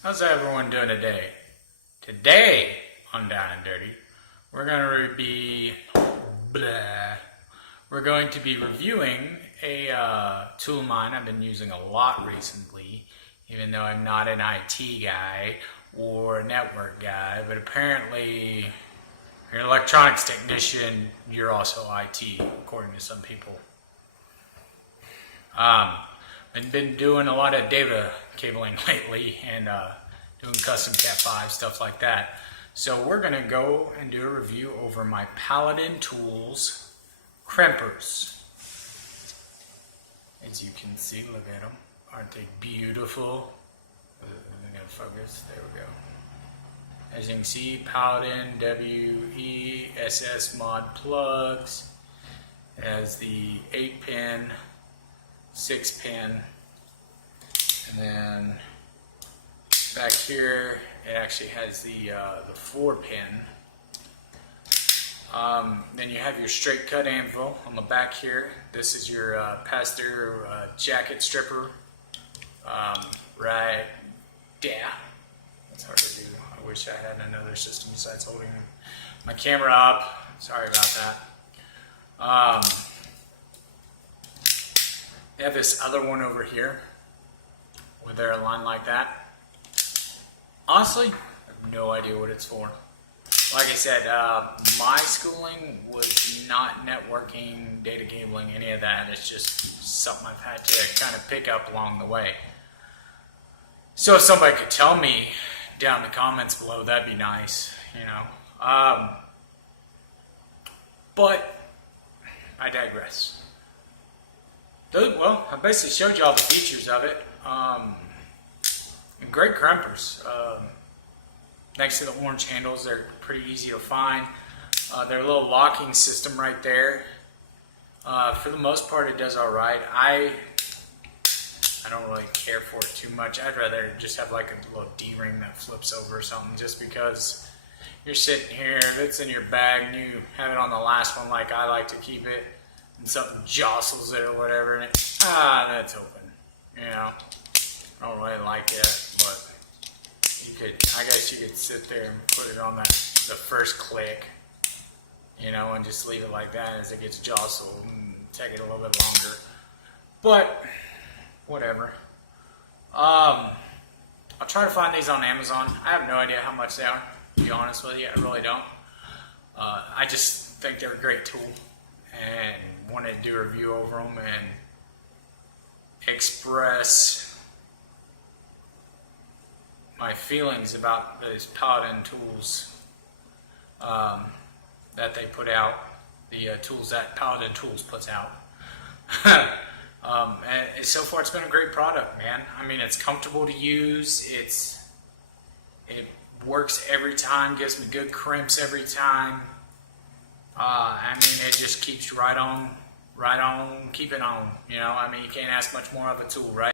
How's everyone doing today? Today on Down and Dirty, we're going to be reviewing a tool of mine I've been using a lot recently, even though I'm not an IT guy or a network guy, but apparently if you're an electronics technician, you're also IT, according to some people. I've been doing a lot of data cabling lately and doing custom Cat5, stuff like that. So we're going to go and do a review over my Paladin Tools Crimpers. As you can see, look at them. Aren't they beautiful? I'm going to focus. There we go. As you can see, Paladin WESS mod plugs. It has the 8-pin, 6-pin, and then back here it actually has the 4-pin. Then you have your straight cut anvil on the back here. This is your pass-through jacket stripper right there. That's hard to do. I wish I had another system besides holding my camera up. Sorry about that. They have this other one over here where they're aligned like that. Honestly, I have no idea what it's for. Like I said, my schooling was not networking, data cabling, any of that. It's just something I've had to kind of pick up along the way. So if somebody could tell me down in the comments below, that'd be nice, you know. But I digress. Well, I basically showed you all the features of it. Great crimpers. Next to the orange handles, they're pretty easy to find. Their little locking system right there. For the most part, it does all right. I don't really care for it too much. I'd rather just have like a little D-ring that flips over or something, just because you're sitting here, if it's in your bag and you have it on the last one like I like to keep it, and something jostles it or whatever, and that's open. You know, I don't really like it, but I guess you could sit there and put it on the first click, you know, and just leave it like that as it gets jostled and take it a little bit longer. But whatever. I'll try to find these on Amazon. I have no idea how much they are, to be honest with you. I really don't. I just think they're a great tool and wanted to do a review over them and express my feelings about those Paladin tools that they put out, the tools that Paladin Tools puts out. And so far it's been a great product, man. I mean, it's comfortable to use, it works every time, gives me good crimps every time. I mean, it just keeps right on keeping on, you know. I mean, you can't ask much more of a tool, right?